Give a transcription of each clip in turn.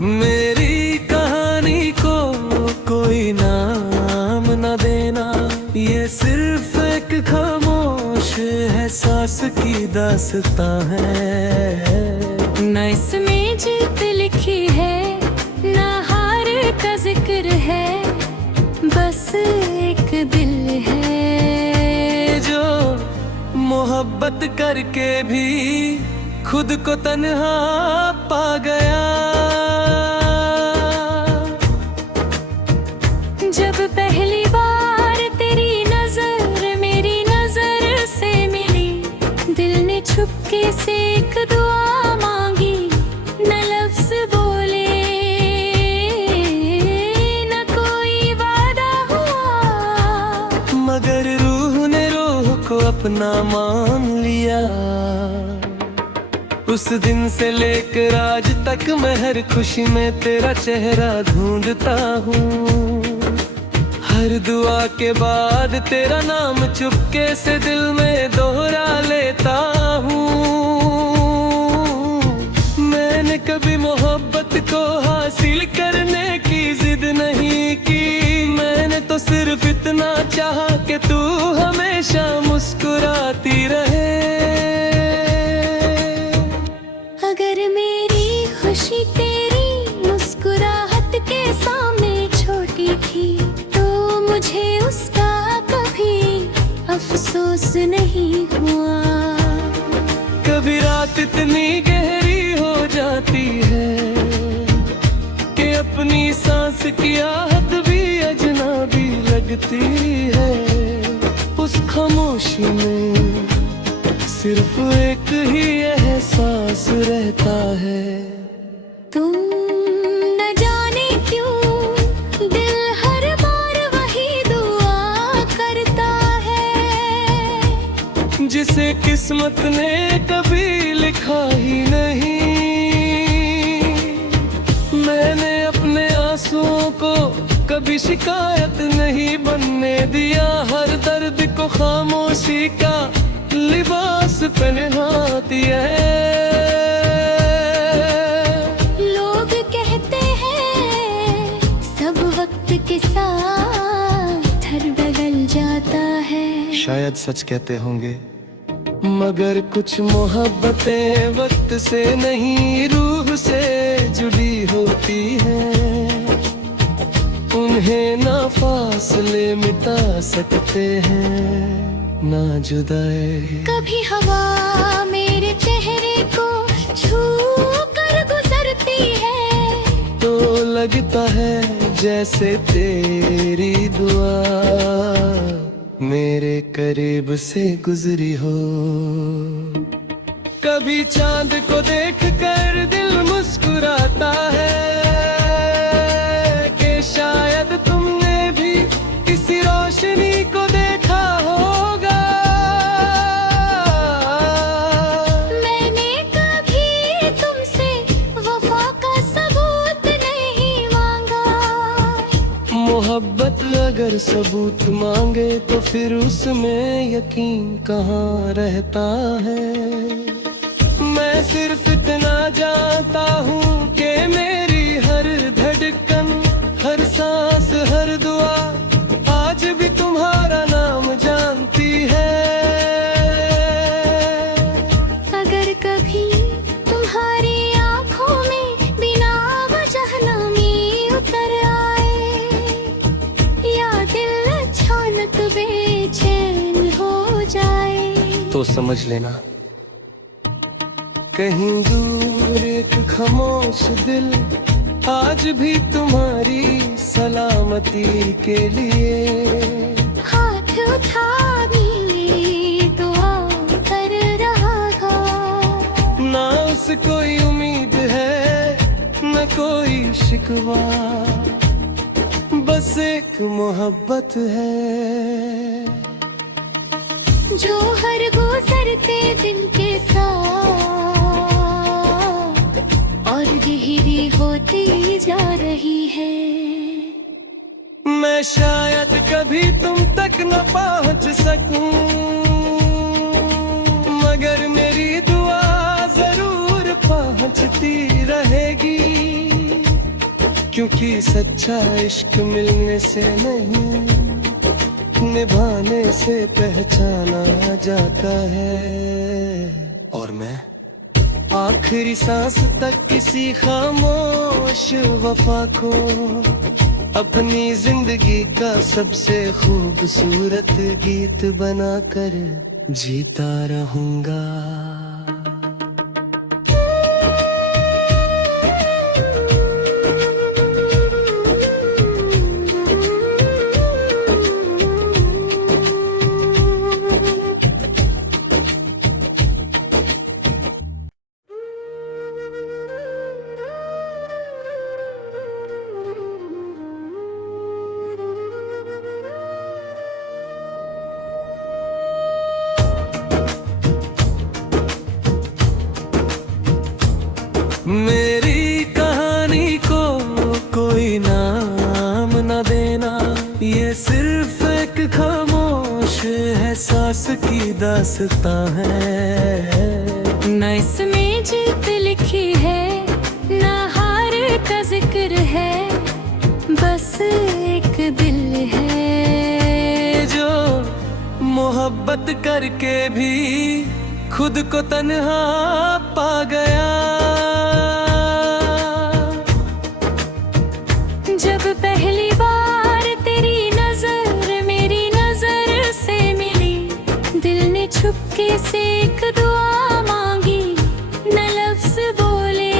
मेरी कहानी को कोई नाम न देना, ये सिर्फ एक खामोश एहसास की दास्तां है। न इसमें जीत लिखी है, न हार का जिक्र है, बस एक दिल है जो मोहब्बत करके भी खुद को तन्हा पा गया। जब पहली बार तेरी नजर मेरी नजर से मिली, दिल ने छुपके से एक दुआ मांगी, न लफ्ज बोले न कोई वादा हुआ, मगर रूह ने रूह को अपना मान लिया। उस दिन से लेकर आज तक मैं हर खुशी में तेरा चेहरा ढूंढता हूँ। हर दुआ के बाद तेरा नाम चुपके से दिल में दोहरा लेता हूँ। मैंने कभी मोहब्बत को हासिल करने की जिद नहीं की, मैंने तो सिर्फ इतना चाहा कि तू हमेशा मुस्कुराती रहे। अगर मेरी खुशी तेरी मुस्कुराहट के सामने छोटी थी, तो मुझे उसका कभी अफसोस नहीं हुआ। कभी रात इतनी गहरी हो जाती है कि अपनी सांस की आहट भी अजनबी लगती है। उस खामोशी में सिर्फ एक ही एहसास रहता है, तुम न जाने क्यों दिल हर बार वही दुआ करता है, जिसे किस्मत ने कभी लिखा ही नहीं। मैंने अपने आंसुओं को कभी शिकायत नहीं बनने दिया, हर दर्द को खामोशी का लिबास पहनाती है। लोग कहते हैं सब वक्त के साथ हर बदल जाता है, शायद सच कहते होंगे, मगर कुछ मोहब्बतें वक्त से नहीं रूह से जुड़ी होती हैं। उन्हें ना फासले मिटा सकते हैं, ना जुदाई। कभी हवा मेरे चेहरे को छू कर गुजरती है, तो लगता है जैसे तेरी दुआ मेरे करीब से गुजरी हो। कभी चांद को देखकर दिल मुस्कुराता है कि शायद तुमने भी किसी रोशनी को देखा होगा। मैंने कभी तुमसे वफा का सबूत नहीं मांगा, मोहब्बत अगर सबूत मांगे तो फिर उसमें यकीन कहाँ रहता है। मैं सिर्फ इतना जानता हूँ कि मेरी हर धड़कन, हर सांस, हर दुआ आज भी तुम्हारा नाम जानती है। अगर कभी तुम्हारी आंखों में बिना वजह नमी उतर आए, या दिल अचानक बेचैन हो जाए, तो समझ लेना कहीं दूर एक खामोश दिल आज भी तुम्हारी सलामती के लिए हाथ उठाने दुआ कर रहा था। ना उस कोई उम्मीद है न कोई शिकवा, बस एक मोहब्बत है जो हर गुजरते दिन के साथ और गहरी होती जा रही है। मैं शायद कभी तुम तक न पहुंच सकूं, मगर मेरी दुआ जरूर पहुंचती रहेगी। क्योंकि सच्चा इश्क मिलने से नहीं, निभाने से पहचाना जाता है। और मैं आखिरी सांस तक किसी खामोश वफा को अपनी जिंदगी का सबसे खूबसूरत गीत बनाकर जीता रहूंगा। मेरी कहानी को कोई नाम न देना, ये सिर्फ एक खामोश एहसास की दास्तां है। न इसमें जीत लिखी है, न हार का जिक्र है, बस एक दिल है जो मोहब्बत करके भी खुद को तन्हा पा गया। जब पहली बार तेरी नजर मेरी नजर से मिली, दिल ने छुपके से एक दुआ मांगी, न लफ्ज बोले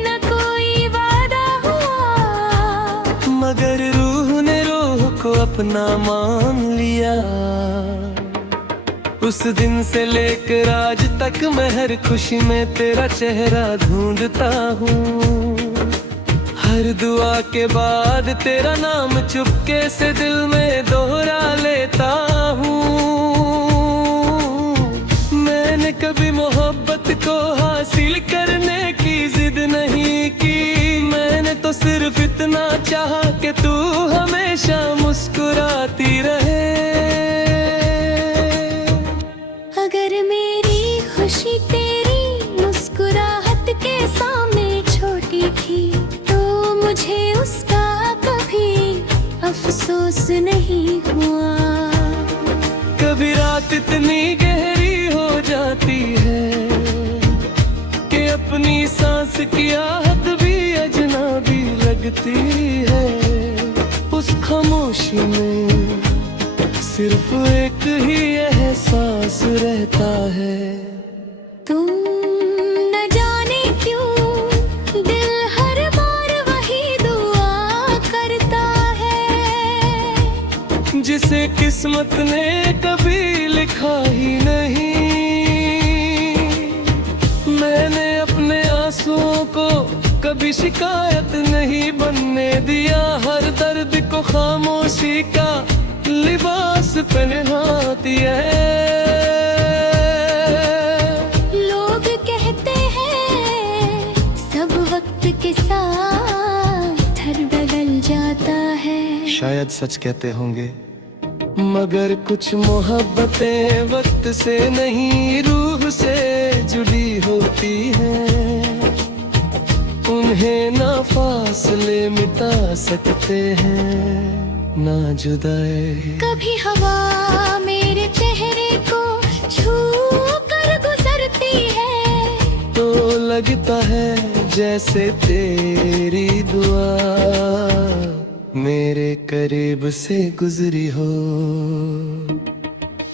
न कोई वादा हुआ, मगर रूह ने रूह को अपना मान लिया। उस दिन से लेकर आज तक मैं हर खुशी में तेरा चेहरा ढूंढता हूँ। हर दुआ के बाद तेरा नाम चुपके से दिल में दोहरा लेता हूँ। मैंने कभी मोहब्बत को हासिल करने की जिद नहीं की, मैंने तो सिर्फ इतना चाहा कि तू हमेशा मुस्कुराती रहे। अगर मेरी खुशी तेरी मुस्कुराहट के सामने छोटी थी, तो मुझे उसका कभी अफसोस नहीं हुआ। कभी रात इतनी गहरी हो जाती है कि अपनी सांस की आहट भी अजनबी लगती है। उस खामोशी में सिर्फ एक ही एहसास रहता है, तुम न जाने क्यों दिल हर बार वही दुआ करता है, जिसे किस्मत ने कभी लिखा ही नहीं। मैंने अपने आंसुओं को कभी शिकायत नहीं बनने दिया, हर दर्द को खामोशी का लिबास पहनाती है। लोग कहते हैं सब वक्त के साथ हर बदल जाता है, शायद सच कहते होंगे, मगर कुछ मोहब्बतें वक्त से नहीं रूह से जुड़ी होती हैं। उन्हें ना फासले मिटा सकते हैं, ना जुदाई। कभी हवा मेरे चेहरे को छू कर गुजरती है, तो लगता है जैसे तेरी दुआ मेरे करीब से गुजरी हो।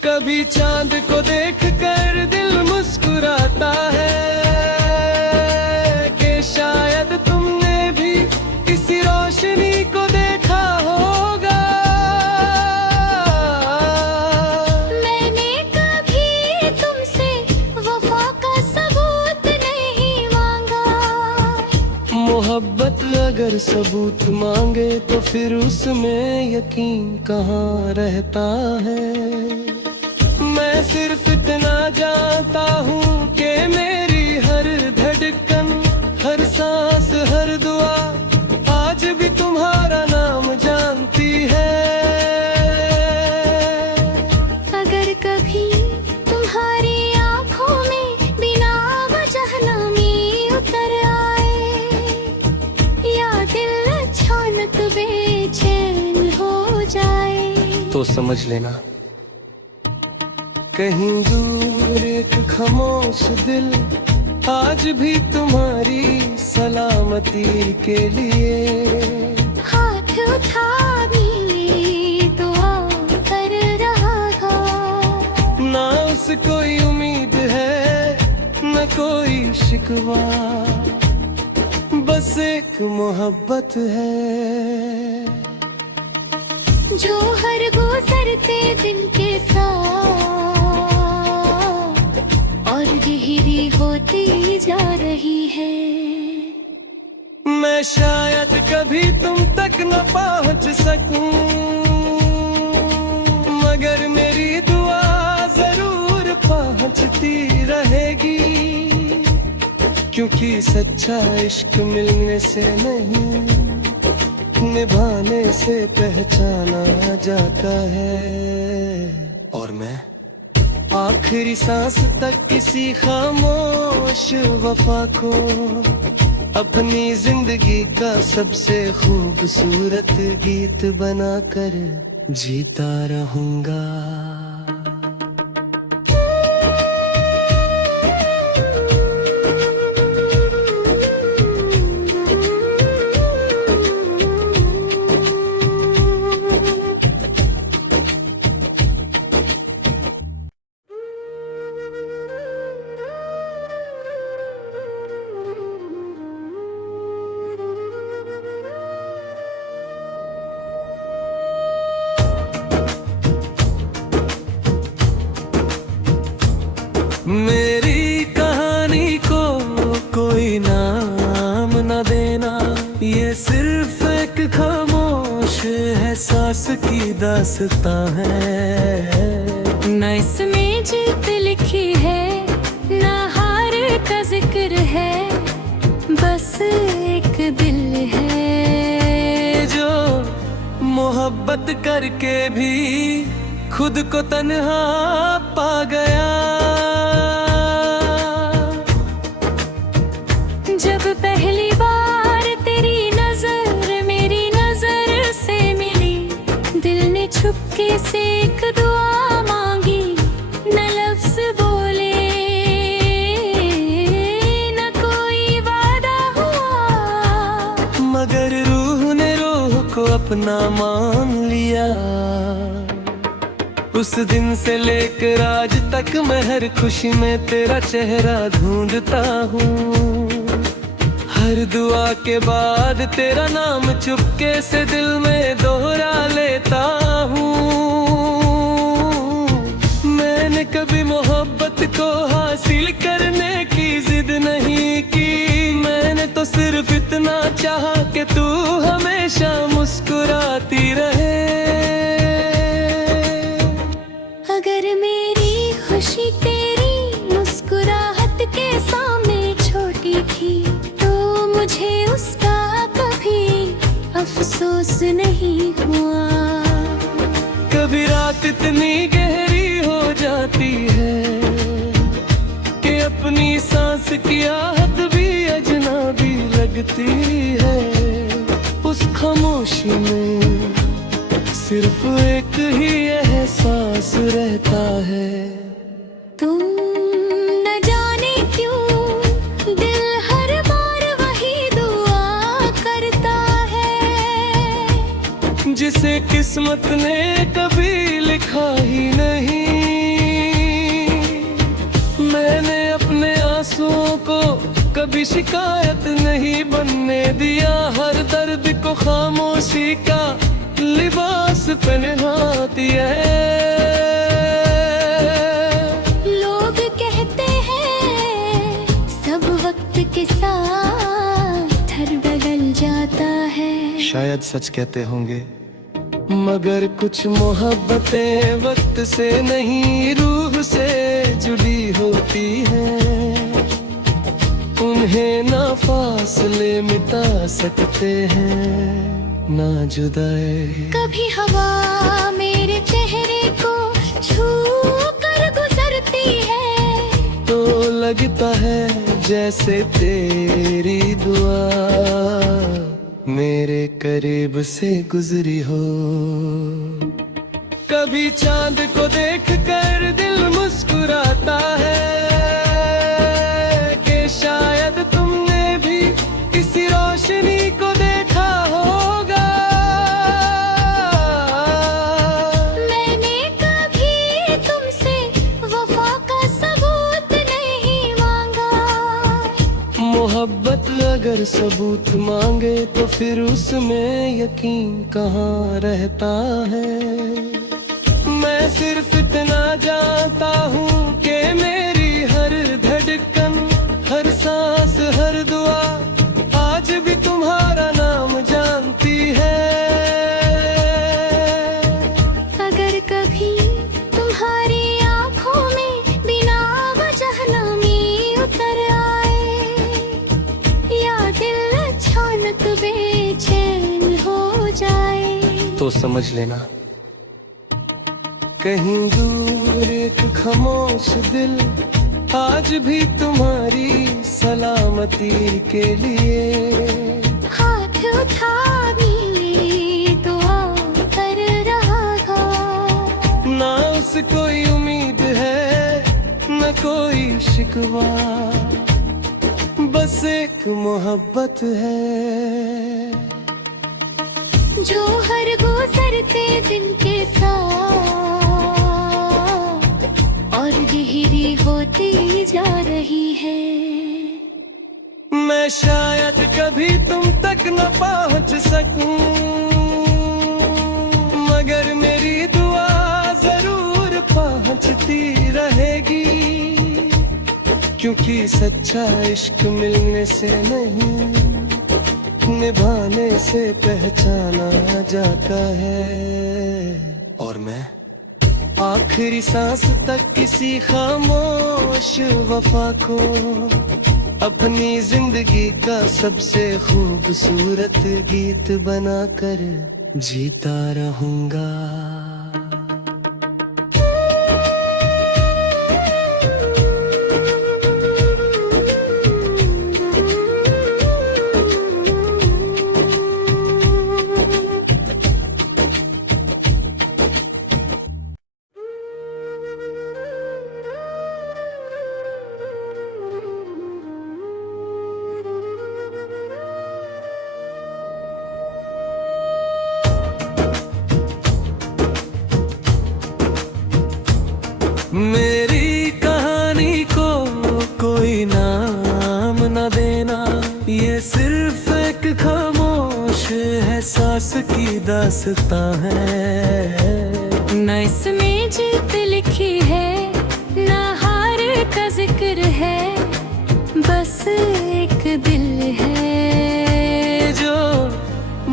कभी चांद को देख कर दिल मुस्कुराता है कि शायद तुमने भी किसी रोशनी को देखा होगा। मैंने कभी तुमसे वफा का सबूत नहीं मांगा। मोहब्बत अगर सबूत मांगे तो फिर उसमें यकीन कहाँ रहता है। मैं सिर्फ इतना जानता हूँ कि मेरी हर धड़कन, हर सांस, हर दुआ आज भी तुम्हारा नाम जानती है। अगर कभी तुम्हारी आंखों में बिना वजह नमी उतर आए, तो समझ लेना। कहीं दूर एक खामोश दिल आज भी तुम्हारी सलामती के लिए हाथ उठा भी दुआ कर रहा था। ना उस कोई उम्मीद है न कोई शिकवा, बस एक मोहब्बत है जो हर गुजरते दिन के साथ और गहरी होती जा रही है। मैं शायद कभी तुम तक न पहुंच सकूं, मगर मेरी दुआ जरूर पहुंचती रहेगी, क्योंकि सच्चा इश्क मिलने से नहीं निभाने से पहचाना जाता है। और मैं आखिरी सांस तक किसी खामोश वफा को अपनी जिंदगी का सबसे खूबसूरत गीत बनाकर जीता रहूंगा। मेरी कहानी को कोई नाम न देना, ये सिर्फ एक खामोश एहसास की दास्तां है। न इसमें जीत लिखी है न हार का जिक्र है, बस एक दिल है जो मोहब्बत करके भी खुद को तन्हा पा गया। जब पहली बार तेरी नजर मेरी नजर से मिली, दिल ने छुपके से एक दुआ मांगी, न लफ्ज बोले न कोई वादा हुआ, मगर रूह ने रूह को अपना मान लिया। उस दिन से लेकर आज तक मैं हर खुशी में तेरा चेहरा ढूंढता हूँ। हर दुआ के बाद तेरा नाम चुपके से दिल में दोहरा लेता हूँ। मैंने कभी मोहब्बत को हासिल करने की जिद नहीं की, मैंने तो सिर्फ इतना चाहा कि तू हमेशा मुस्कुराती रहे। अगर मेरी खुशी तेरी मुस्कुराहट के सामने छोटी थी, तो मुझे उसका कभी अफसोस नहीं हुआ। कभी रात इतनी गहरी हो जाती है कि अपनी सांस की आहट भी अजनबी लगती है। उस खामोशी में सिर्फ एक ही एहसास रहता है, तुम न जाने क्यों दिल हर बार वही दुआ करता है, जिसे किस्मत ने कभी लिखा ही नहीं। मैंने अपने आंसुओं को कभी शिकायत नहीं बनने दिया, हर दर्द को खामोशी का लिबास पहनाती है। लोग कहते हैं सब वक्त के साथ हर बदल जाता है, शायद सच कहते होंगे, मगर कुछ मोहब्बतें वक्त से नहीं रूह से जुड़ी होती हैं। उन्हें ना फासले मिटा सकते हैं ना जुदाई। कभी हवा मेरे चेहरे को छू कर गुजरती है, तो लगता है जैसे तेरी दुआ मेरे करीब से गुजरी हो। कभी चांद को देख कर दिल मुस्कुराता है कि शायद तुमने भी किसी रोशनी को देखा होगा। मैंने कभी तुमसे वफा का सबूत नहीं मांगा। मोहब्बत अगर सबूत मांगे तो फिर उसमें यकीन कहाँ रहता है। मैं सिर्फ इतना जानता हूँ कि मेरी हर धड़कन, हर सांस, हर दुआ आज भी तुम्हारा नाम जानती है। अगर कभी तुम्हारी आंखों में बिना वजह नमी उतर आए, या दिल अचानक बेचैन हो जाए, तो समझ लेना कहीं दूर एक खामोश दिल आज भी तुम्हारी सलामती के लिए हाथ उठा भी दुआ कर रहा था। ना उस कोई उम्मीद है न कोई शिकवा, बस एक मोहब्बत है जो हर गुजरते दिन के साथ और गहरी होती जा रही है। मैं शायद कभी तुम तक न पहुंच सकूं, मगर मेरी दुआ जरूर पहुंचती रहेगी, क्योंकि सच्चा इश्क मिलने से नहीं निभाने से पहचाना जाता है। और मैं आखिरी सांस तक किसी खामोश वफा को अपनी जिंदगी का सबसे खूबसूरत गीत बनाकर जीता रहूंगा। मेरी कहानी को कोई नाम न देना, ये सिर्फ एक खामोश एहसास की दास्तां है। न इसमें जीत लिखी है न हार का जिक्र है, बस एक दिल है जो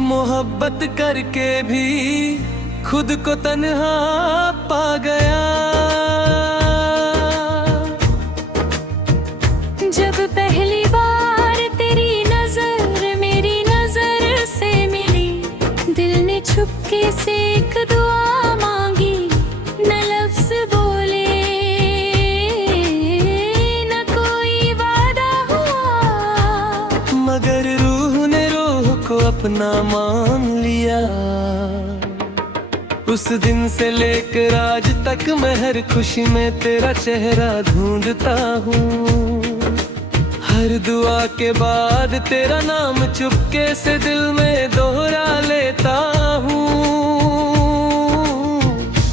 मोहब्बत करके भी खुद को तन्हा पा गया। जब पहली बार तेरी नजर मेरी नजर से मिली, दिल ने चुपके से एक दुआ मांगी, न लफ्ज बोले न कोई वादा हुआ, मगर रूह ने रूह को अपना मान लिया। उस दिन से लेकर आज तक मैं हर खुशी में तेरा चेहरा ढूंढता हूँ। हर दुआ के बाद तेरा नाम चुपके से दिल में दोहरा लेता हूँ।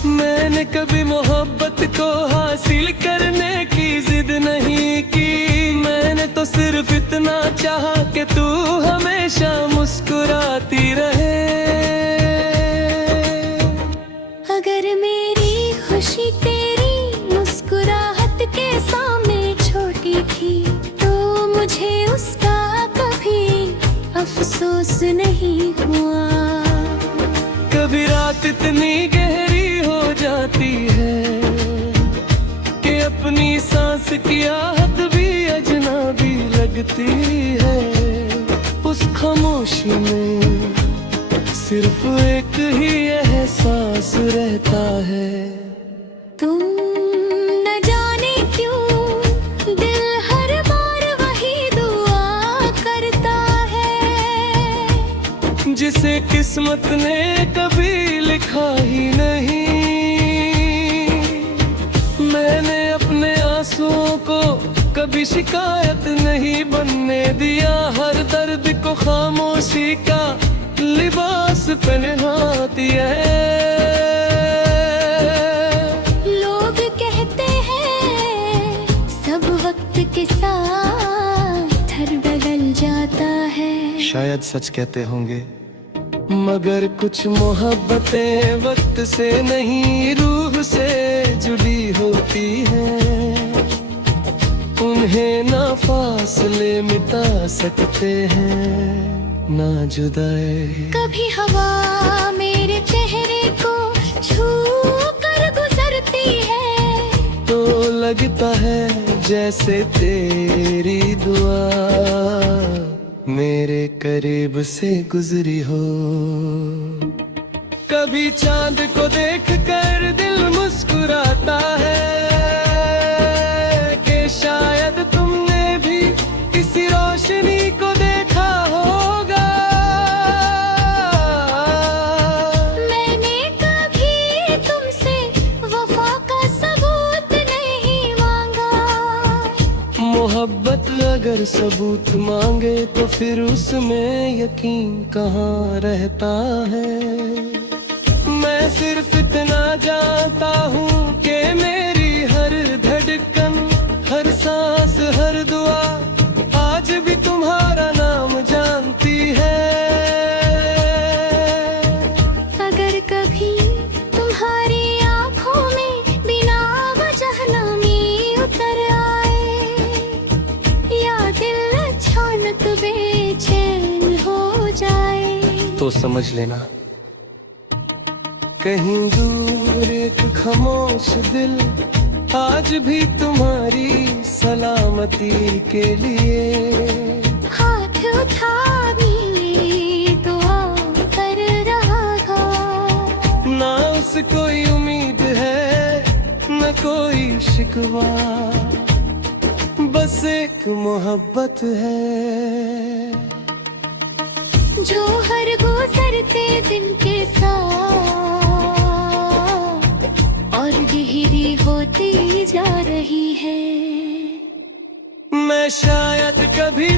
मैंने कभी मोहब्बत को हासिल करने की जिद नहीं की, मैंने तो सिर्फ इतना चाहा कि तू हमेशा मुस्कुराती रहे। अगर मेरी खुशी तेरी मुस्कुराहट के सामने छोटी थी, तो मुझे उसका कभी अफसोस नहीं हुआ। कभी रात इतनी गहरी हो जाती है कि अपनी सांस की आहट भी अजनबी लगती है। उस खामोशी में सिर्फ एक ही एहसास रहता है, तुम न जाने क्यों दिल हर बार वही दुआ करता है, जिसे किस्मत ने कभी लिखा ही नहीं। कभी शिकायत नहीं बनने दिया, हर दर्द को खामोशी का लिबास पहनाती है। लोग कहते हैं सब वक्त के साथ हर बदल जाता है, शायद सच कहते होंगे, मगर कुछ मोहब्बतें वक्त से नहीं रूह से जुड़ी होती हैं। उन्हें ना फासले मिटा सकते हैं, ना जुदाई। कभी हवा मेरे चेहरे को छू कर गुजरती है, तो लगता है जैसे तेरी दुआ मेरे करीब से गुजरी हो। कभी चांद को देख कर दिल मुस्कुराता है कि शायद तुमने भी किसी रोशनी को देखा होगा। मैंने कभी तुमसे वफा का सबूत नहीं मांगा। मोहब्बत अगर सबूत मांगे तो फिर उसमें यकीन कहाँ रहता है। मैं सिर्फ इतना जानता हूँ कि मेरी हर धड़कन, हर सांस, हर दुआ आज भी तुम्हारा नाम जानती है। अगर कभी तुम्हारी आंखों में बिना वजह नमी उतर आए, या दिल अचानक बेचैन हो जाए, तो समझ लेना कहीं दूर एक खामोश दिल आज भी तुम्हारी सलामती के लिए हाथ उठा भी दुआ कर रहा था। ना उस कोई उम्मीद है न कोई शिकवा, बस एक मोहब्बत है जो हर गुजरते दिन के साथ और गहरी होती जा रही है। मैं शायद कभी